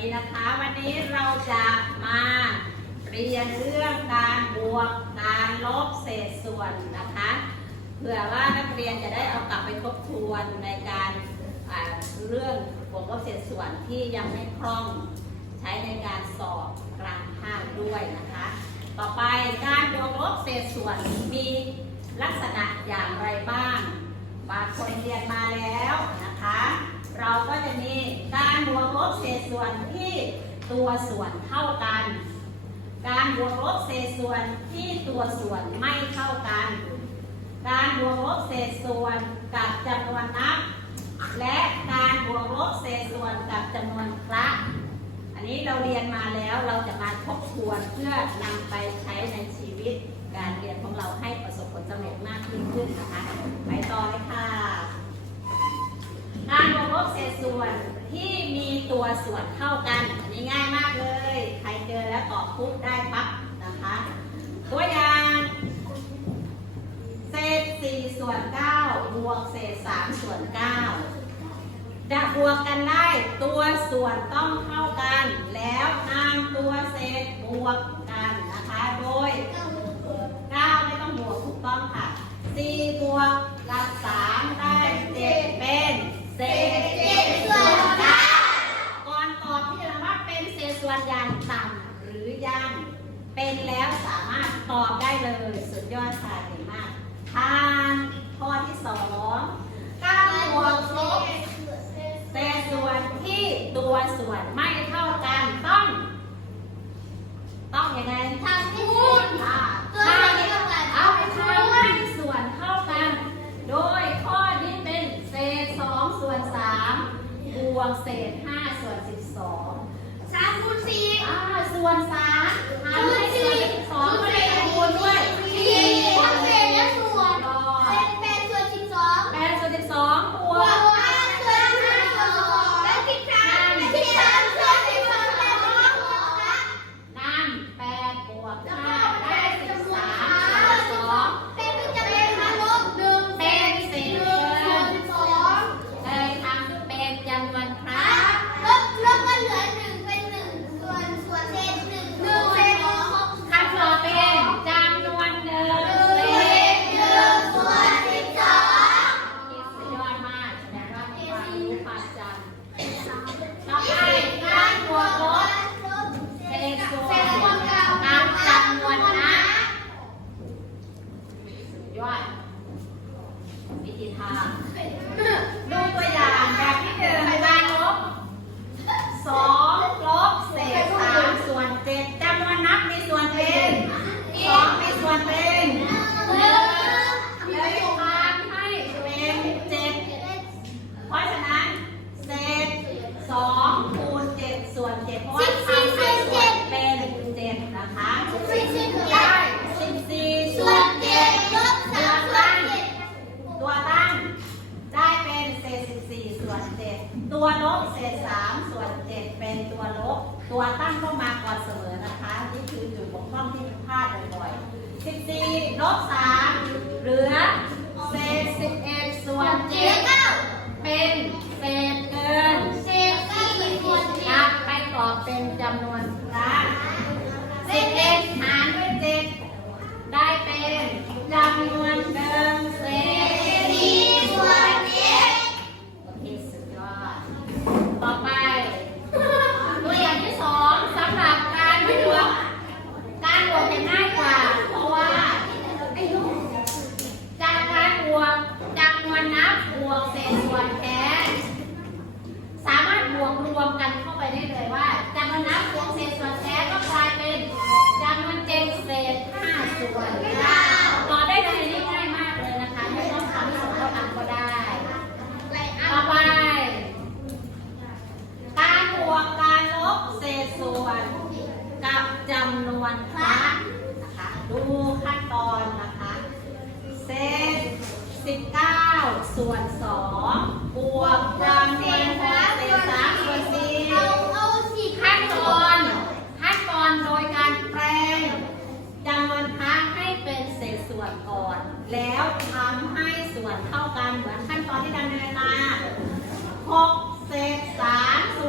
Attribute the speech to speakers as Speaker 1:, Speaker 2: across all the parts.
Speaker 1: ดีนะคะ วันนี้เราจะมาเรียนเรื่องการบวกการลบเศษส่วนนะคะ เผื่อว่านักเรียนจะได้เอากลับไปทบทวนในการเรื่องบวกลบเศษส่วนที่ยังไม่คล่องใช้ในการสอบกลางภาคด้วยนะคะ ต่อไปการบวกลบเศษส่วนมีลักษณะอย่างไรบ้าง บางคนเรียนมาแล้วนะคะ เราก็จะมีการบวกลบเศษส่วนที่ตัวส่วนเท่ากัน การบวกลบเศษส่วนที่ตัวส่วนไม่เท่ากัน การบวกลบเศษส่วนกับจำนวนนับ และการบวกลบเศษส่วนกับจำนวนคละอันนี้เราเรียนมาแล้วเราจะมาทบทวนเพื่อนำไปใช้ในชีวิต การเรียนของเราให้ประสบผลสำเร็จมากยิ่งขึ้นนะคะ ไปต่อเลยค่ะ การบวกลบเศษส่วนที่มีตัวส่วนเท่ากันอันนี้ง่ายมากเลย ใครเจอแล้วตอบปุ๊บได้ปั๊บนะคะ ตัวอย่าง เศษ4ส่วน9บวกเศษ3ส่วน9จะบวกกันได้ตัวส่วนต้องเท่ากัน แล้วนำตัวเศษบวกกันนะคะ โดย 9 ไม่ต้องบวกถูกต้องค่ะ4บวกกับ3ได้ สิบสี่ลบสามเหลือเศษสิบเอ็
Speaker 2: ดส่วนเจ็
Speaker 1: ดเป็น 19 ส่วน2บวกตา
Speaker 2: มเศษสามส่วนสี่เอา
Speaker 1: เขั้น
Speaker 2: ตอ
Speaker 1: นขั้นตอนโดยการแปลงจำวันพักให้เป็นเศษส่วนก่อน แล้วทำให้ส่วนเท่ากัน
Speaker 2: ขั้นตอน
Speaker 1: ที่ดำ
Speaker 2: เนิ
Speaker 1: นมา6เศษ3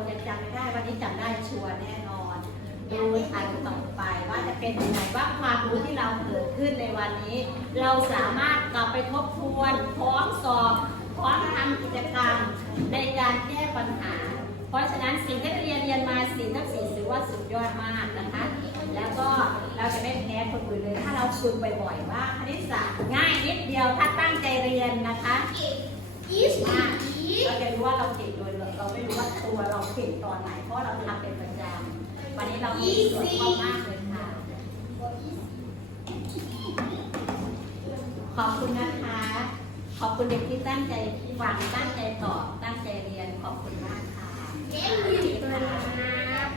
Speaker 1: คนยังจำไม่ได้วันนี้จำได้ชัวร์แน่นอนดูอันต่อไปว่าจะเป็นยังไงว่าความรู้ที่เราเกิดขึ้นในวันนี้ เราสามารถกลับไปทบทวนพร้อมสอบพร้อมทำกิจกรรมในการแก้ปัญหา เพราะฉะนั้นสิ่งที่เรียนเรียนมาสิ่งทั้งสี่ถือว่าสุดยอดมากนะคะ แล้วก็เราจะไม่แพ้คนอื่นเลย ถ้าเราฝึกบ่อยๆว่าคณิตศาสตร์ง่ายนิดเดียวถ้าตั้งใจเรียนนะคะ รู้ว่าเราเก่งโดยเราไม่รู้ว่าตัวเราเก่งตอนไหน เพราะเราทำเป็นประจำวันนี้เรามีส่วนร่วมมากเลยค่ะ ขอบคุณนะคะ ขอบคุณเด็กที่ตั้งใจฟังตั้งใจตอบตั้งใจเรียนขอบคุณมากค่ะ
Speaker 2: เก่งดีมาก